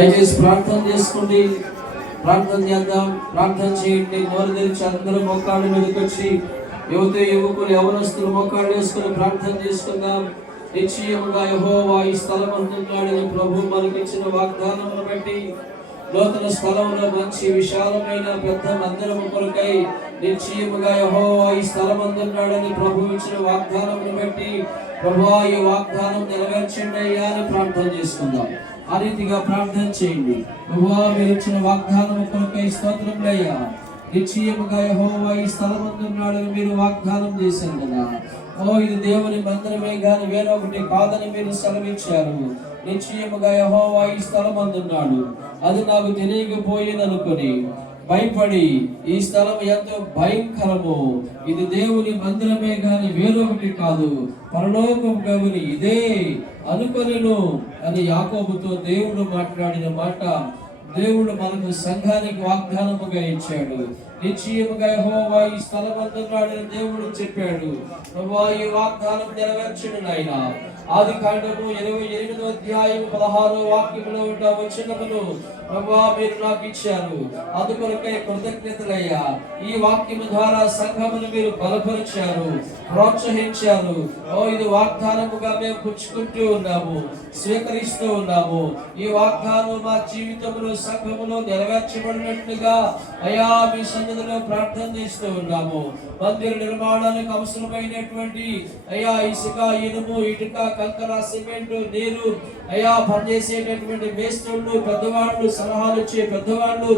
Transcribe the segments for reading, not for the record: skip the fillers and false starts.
దయచేసి ప్రార్థన చేసుకోండి, ప్రార్థన చేద్దాం. ప్రార్థన చేయండి. నోరు తెరిచి అందరూ మోకాళ్ళ మీదకి వచ్చి యువకులు యవనస్తులు మోకాళ్ళు వేసుకుని ప్రార్థన చేసుకుందాం. నిశ్చయముగా యెహోవా ఈ స్థలం అంటున్నాడని ప్రభు మనకిచ్చిన వాగ్దానమును బట్టి నూతన స్థలంలో మంచి విశాలమైన పెద్ద మందిరము కొరకై నిశ్చయముగా యెహోవా ఈ స్థలం అంటున్నాడని ప్రభు ఇచ్చిన వాగ్దానమును బట్టి ప్రభువా ఈ వాగ్దానం నెరవేర్చండి అయ్యా అని ప్రార్థన చేసుకుందాం. ఆ రీతిగా ప్రార్థన చేయండి. ప్రభువా మీరు ఇచ్చిన వాగ్దానం కొరకై స్తోత్రములయ్యా. నిశ్చయముగా యెహోవా ఈ స్థలం అంటున్నాడని మీరు వాగ్దానం చేశారు కదా. ఇది దేవుని మందిరమే గాని వేరొకటి కాదని మీరు సెలవిచ్చారు. నిశ్చయముగా యెహోవా ఈ స్థలం అందున్నాడు, అది నాకు తెలియకపోయిననుకొని భయపడి ఈ స్థలం ఎంతో భయంకరము, ఇది దేవుని మందిరమే గాని వేరొకటి కాదు, పరలోకం గవిని ఇదే అనుకొనెను అని యాకోబుతో దేవుడు మాట్లాడిన మాట దేవుడు మనకు సంఘానికి వాగ్దానముగా ఇచ్చాడు. నిశ్చయముగా యెహోవా ఈ స్థలం అందున్నాడని దేవుడు చెప్పాడు. ప్రభువా ఈ వాగ్దానం నెరవేర్చండి నాయన. ఆదికాండము 28వ అధ్యాయం 16వ వాక్యములో ఉన్న వచనమును ప్రభువా మీరు నాకు ఇచ్చారు. అందుకొరకై కృతజ్ఞతలయ్యా. ఈ వాక్యము ద్వారా సంఘమును మీరు బలపరిచారు, ప్రోత్సహించారు. ఇది వాగ్దానముగా మేము పుచ్చుకుంటూ ఉన్నాము, స్వీకరిస్తూ ఉన్నాము. ఈ వాగ్దానం మా జీవితంలో సంఘములో నెరవేర్చబడినట్లుగా అయా మీ సన్నిధిలో ప్రార్థన చేస్తూ ఉన్నాము. మందిర నిర్మాణానికి అవసరమైనటువంటి అయా ఇసుక, ఇనుము, ఇటుక, కంకర, సిమెంట్, నీరు అయా పనిచేసేటటువంటి మేస్త్రులు, పెద్దవాళ్ళు, సలహాలు ఇచ్చే పెద్దవాళ్ళు,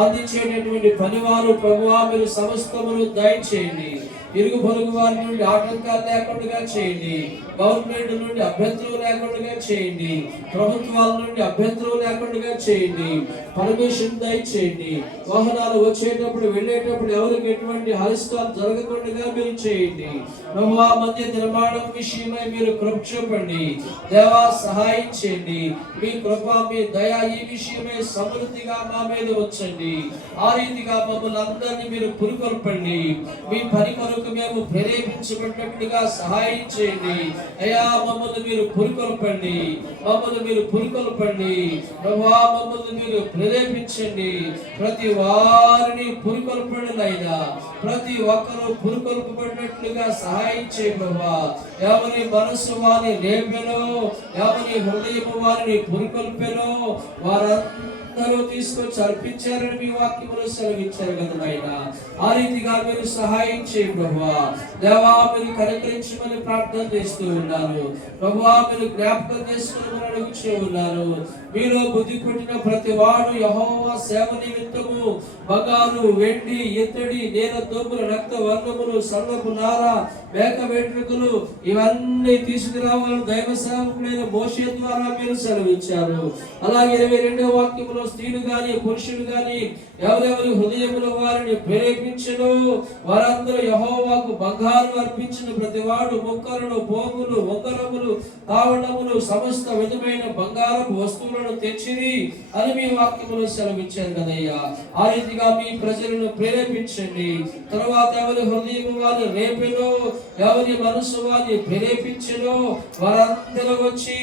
అందించేటటువంటి పనివారు ప్రభువా మీరు సమస్తమును దయచేయండి. ఇరుగు పొరుగు వారి నుండి ఆటంకాలు లేకుండా చేయండి. గవర్నమెంట్ నుండి అభ్యంతరం లేకుండా చేయండి. ప్రభుత్వాల నుండి అభ్యంతరం లేకుండా చేయండి. పర్మిషన్ దయచేయండి. వాహనాలు వచ్చేటప్పుడు వెళ్ళేటప్పుడు ఎవరికి ఎటువంటి అరిష్టాలు జరగకుండా మీరు చేయండి. ప్రభువా మధ్య నిర్మాణం విషయమై మీరు కృప చూపండి. దేవా సహాయం చేయండి. మీ కృప, మీ దయ ఈ విషయమై సమృద్ధిగా మా మీద వచ్చండి. ఆ రీతిగా మమ్మల్ని అందరినీ మీరు పురికొల్పండి. మీ పని కొరకు మేము ప్రేరేపించబడినట్లుగా సహాయం చేయండి. అయ్యా మమ్మల్ని మీరు పురికొల్పండి, మమ్మల్ని మీరు పురికొల్పండి. ప్రభువా మమ్మల్ని మీరు ప్రేరేపించండి. ప్రతి వారిని పురికొల్పండి నాయనా. ప్రతి ఒక్కరూ పురికొల్పబడినట్లుగా సహాయం చేయ ప్రభువా. ఎవరి మనసు వారిని లేపెనో, ఎవరి హృదయము వారిని పురికొల్పెనో వారందరూ తీసుకొచ్చి అర్పించారని మీ వాక్యములో సెలవిచ్చారు కదా నాయనా. ఆ రీతిగా మీరు సహాయం చేయ ప్రభువా. దేవా మీరు కనికరించమని ప్రార్థన చేస్తూ ఉన్నాను. ప్రభువా మీరు జ్ఞాపకం చేసుకోమని అడుగుతూ ఉన్నాను. మీరు బుద్ధి పుట్టిన ప్రతి వాడు యెహోవా సేవ నిమిత్తము బంగారు, వెండి, ఇత్తడి, నేల తోపులు, రక్త వర్ణములు, సర్వపు నార, మేక వెంట్రుకలు ఇవన్నీ తీసుకురావాలని దైవ సేవకుడైన మోషే ద్వారా మీరు సెలవిచ్చారు. అలాగే 22వ వాక్యములో స్త్రీలు గాని పురుషులు గాని ఎవరెవరి హృదయములో వారిని ప్రేరేపించను వారందరూ యెహోవాకు బంగారు అర్పించిన ప్రతివాడు మొక్కలను, పోగులు, ఉంగరములు, తావడములు, సమస్త విధమైన బంగారపు వస్తువులను తెచ్చిరి అని మీ వాక్యములో సెలవిచ్చారు కదయ్యా. ఆ రీతిగా మీ ప్రజలను ప్రేరేపించండి. తర్వాత ఎవరి హృదయం వారిని రేపెనో, ఎవరి మనసు వారిని ప్రేరేపించను వారందరూ వచ్చి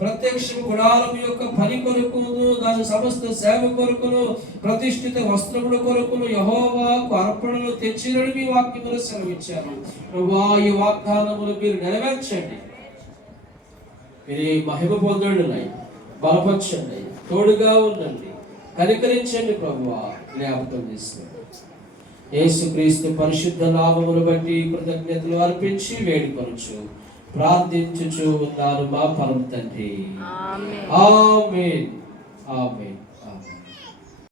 ప్రత్యక్ష గుడారం యొక్క పని కొరకును, దాని సమస్త సేవ కొరకును, ప్రతిష్ఠిత వస్త్రముల కొరకును యెహోవాకు అర్పణలు తెచ్చిరని మీ వాక్యములో సెలవిచ్చారు. ప్రభువా ఈ వాగ్దానములు మీరు నెరవేర్చండి. మీరు మహిమ పొందండి, బలపరచండి, తోడుగా ఉండండి, కనికరించండి ప్రభువా. జ్ఞాపకం చేసుకోండి. యేసుక్రీస్తు పరిశుద్ధ నామమును బట్టి కృతజ్ఞతలు అర్పించి వేడుకొనుచు ప్రార్థించుచు ఉన్నారు మా పరమ తండ్రి. ఆమేన్. ఆమేన్.